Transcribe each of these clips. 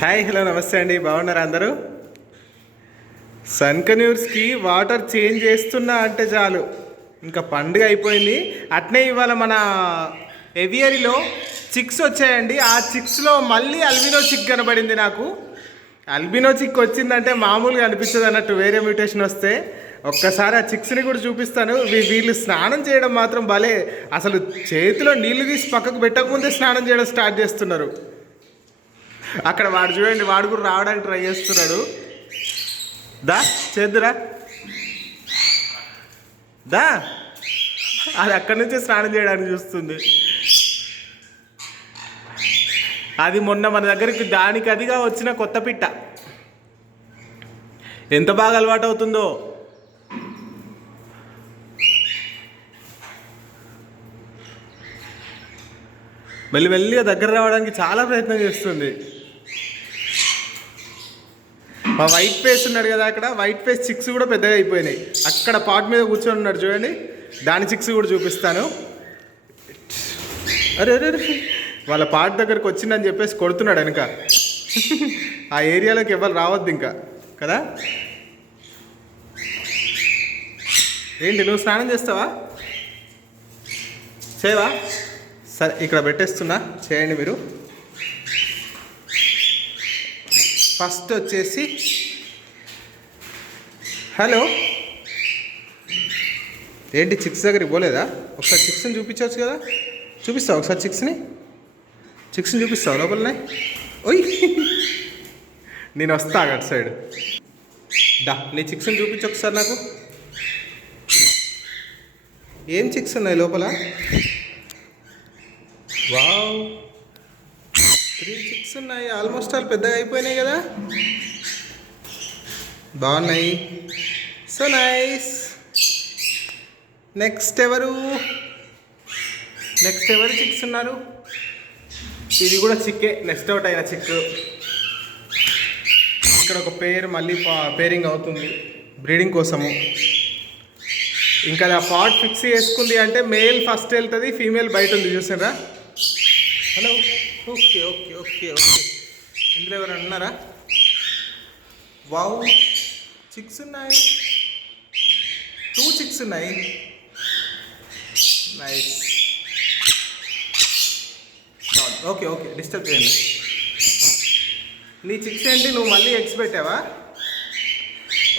Hi hello నమస్తే అండి, బాగున్నారా అందరూ? సన్కన్యూర్స్కి వాటర్ చేంజ్ చేస్తున్నా అంటే చాలు ఇంకా పండుగ అయిపోయింది. అట్నే ఇవాళ మన ఎవియరీలో చిక్స్ వచ్చాయండి. ఆ చిక్స్లో మళ్ళీ అల్బినో చిక్ కనబడింది నాకు. అల్బినో చిక్ వచ్చిందంటే మామూలుగా అనిపించదు అన్నట్టు, వేరే మ్యూటేషన్ వస్తే. ఒక్కసారి ఆ చిక్స్ని కూడా చూపిస్తాను. వీళ్ళు స్నానం చేయడం మాత్రం భలే, అసలు చేతిలో నీళ్లు తీసి పక్కకు పెట్టకముందే స్నానం చేయడం స్టార్ట్ చేస్తున్నారు. అక్కడ వాడు చూడండి, వాడు కూడా రావడానికి ట్రై చేస్తున్నాడు. దా చేద్దురా, దా. అది అక్కడి నుంచే స్నానం చేయడానికి చూస్తుంది. అది మొన్న మన దగ్గరికి దానికి అదిగా వచ్చిన కొత్త పిట్ట. ఎంత బాగా అలవాటు అవుతుందో. మెల్లిమెల్లిగా దగ్గర రావడానికి చాలా ప్రయత్నం చేస్తుంది. మా వైట్ ఫేస్ ఉన్నాడు కదా, అక్కడ వైట్ ఫేస్ చిక్స్ కూడా పెద్దగా అయిపోయినాయి. అక్కడ పాట్ మీద కూర్చొని ఉన్నాడు చూడండి, దాని చిక్స్ కూడా చూపిస్తాను. అరే అరే అరే, వాళ్ళ పాట్ దగ్గరకు వచ్చిందని చెప్పేసి కొడుతున్నాడు వెనక. ఆ ఏరియాలోకి ఎవరు రావద్దు ఇంకా కదా. ఏంటి, నువ్వు స్నానం చేస్తావా? చేయవా? సరే, ఇక్కడ పెట్టేస్తున్నా, చేయండి మీరు. ఫస్ట్ వచ్చేసి హలో. ఏంటి, చిక్స్ దగ్గరికి పోలేదా? ఒకసారి చిక్స్ని చూపించవచ్చు కదా. చూపిస్తావు ఒకసారి చిక్స్ని చూపిస్తావు లోపలనే. ఓయ్, నేను వస్తా అటు సైడ్. దా, నీ చిక్స్ని చూపించు ఒకసారి నాకు. ఏం చిక్స్ ఉన్నాయి లోపల? వావ్, 3 చిక్స్ ఉన్నాయి. ఆల్మోస్ట్ ఆల్ పెద్దగా అయిపోయినాయి కదా, బాగున్నాయి. So nice. నెక్స్ట్ ఎవరు చిక్స్ ఉన్నారు? ఇది కూడా చిక్కే, నెక్స్ట్ అవుట్ అయిన చిక్. ఇక్కడ ఒక పేరు మళ్ళీ పేరింగ్ అవుతుంది బ్రీడింగ్ కోసము. ఇంకా ఆ పాట్ ఫిక్స్ చేసుకుంది అంటే మేల్ ఫస్ట్ వెళ్తుంది, ఫీమేల్ బయట ఉంది. చూసారా? Hello. Okay okay okay okay. ఇందులో ఎవరు అన్నారా? వావ్, చిక్స్ ఉన్నాయి. 2 చిక్స్ ఉన్నాయి. నైస్. ఓకే ఓకే, డిస్టర్బ్ చేయండి. నీ చిక్స్ ఏంటి, నువ్వు మళ్ళీ ఎగ్స్ పెట్టావా?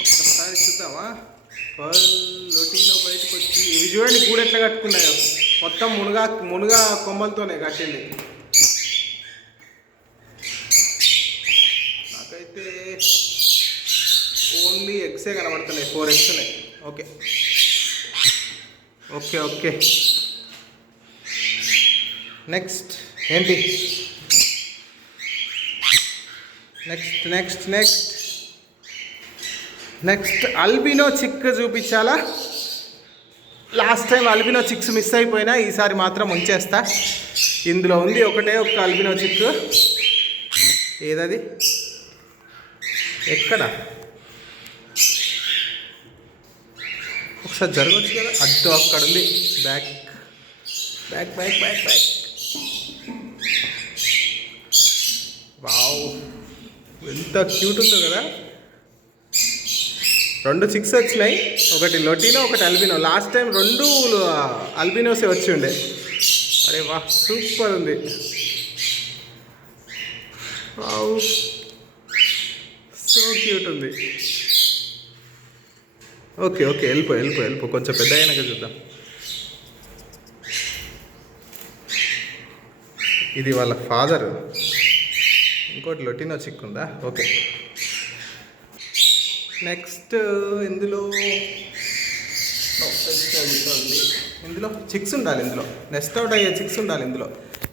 ఒక్కసారి చూద్దామా. లొటీలో బయటకు వచ్చి ఇవి చూడండి, గూడు ఎట్లా కట్టుకున్నాయో. మొత్తం మునుగా కొమ్మలతోనే కట్టింది. నాకైతే ఓన్లీ ఎగ్సే కనబడుతున్నాయి, 4 ఎగ్స్ ఉన్నాయి. Okay okay okay. నెక్స్ట్ ఏంటి? నెక్స్ట్ అల్బినో చిక్ చూపించాలా? Last time albino chicks miss అయిపోయినా, ఈసారి మాత్రం ఉంచేస్తా. ఇందులో ఉంది ఒకటే ఒక అల్బినో చిక్. ఏదది? ఎక్కడ? ఒకసారి జరగవచ్చు కదా. అడ్డు అక్కడ ఉంది. Back back back back back. Wow, ఎంత క్యూట్ ఉందో కదా. 2 చిక్స్ వచ్చినాయి, ఒకటి లొటీనో ఒకటి అల్బినో. లాస్ట్ టైం 2 అల్బినోసే వచ్చి ఉండే. అరే వా, సూపర్ ఉంది. వావ్, సో క్యూట్ ఉంది. ఓకే ఓకే, వెళ్ళిపో. కొంచెం పెద్ద అయినాక చూద్దాం. ఇది వాళ్ళ ఫాదరు. ఇంకోటి లొటీనో చిక్ ఉందా? ఓకే. నెక్స్ట్ ఇందులో చిక్స్ ఉండాలి. ఇందులో నెక్స్ట్ అవుట్ అయ్యే చిక్స్ ఉండాలి.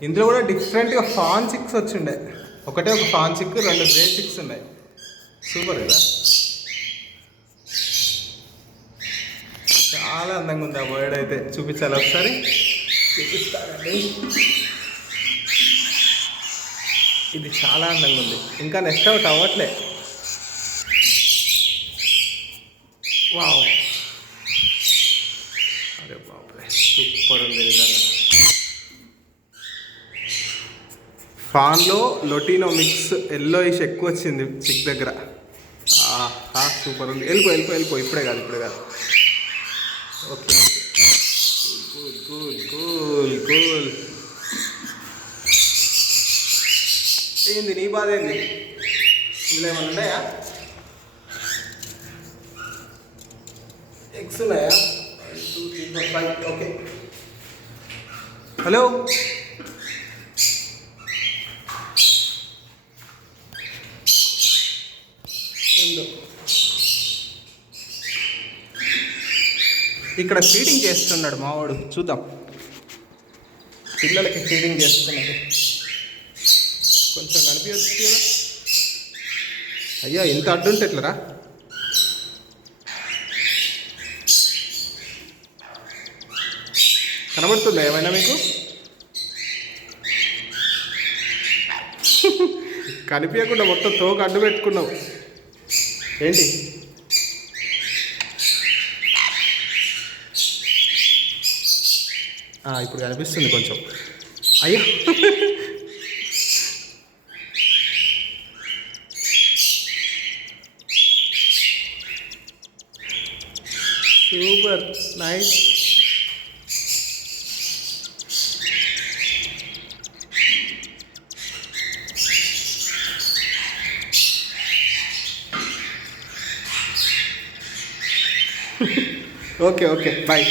ఇందులో కూడా డిఫరెంట్గా ఫాన్ చిక్స్ వచ్చిండే. ఒకటే ఒక ఫాన్ చిక్, 2 గ్రే చిక్స్ ఉన్నాయి. సూపర్ కదా, చాలా అందంగా ఉంది. ఆ బర్డ్ అయితే చూపించాలి ఒకసారి. చూపిస్తానండి. ఇది చాలా అందంగా ఉంది. ఇంకా నెక్స్ట్ అవుట్ అవ్వట్లే. వావ్, అరే బాబు, సూపర్ ఉంది నిజంగా. పాన్లో లొటినో మిక్స్ ఎల్లోయిష్ ఎక్కువ వచ్చింది చిక్ దగ్గర. సూపర్ ఉంది. వెళ్ళిపో ఇప్పుడే కాదు. Okay, cool. ఏంది నీ బాధ ఏంది? ఇందులో ఏమైనా ఉన్నాయా? ఎగ్స్ ఉన్నాయా? 1 2 3 4 5. ఓకే. హలో, ఇక్కడ ఫీడింగ్ చేస్తున్నాడు మావాడు. చూద్దాం, పిల్లలకి ఫీడింగ్ చేస్తున్నాడు. కొంచెం కనిపించచ్చు కదా. అయ్యా, ఇంత అడ్డుంటే ఎట్లరా? కనబడుతుందా ఏమైనా మీకు? కనిపించకుండా మొత్తం తోక అడ్డు పెట్టుకున్నావు ఏంటి? ఇప్పుడు కనిపిస్తుంది కొంచెం. అయ్యో, సూపర్ నైస్. Okay, bye.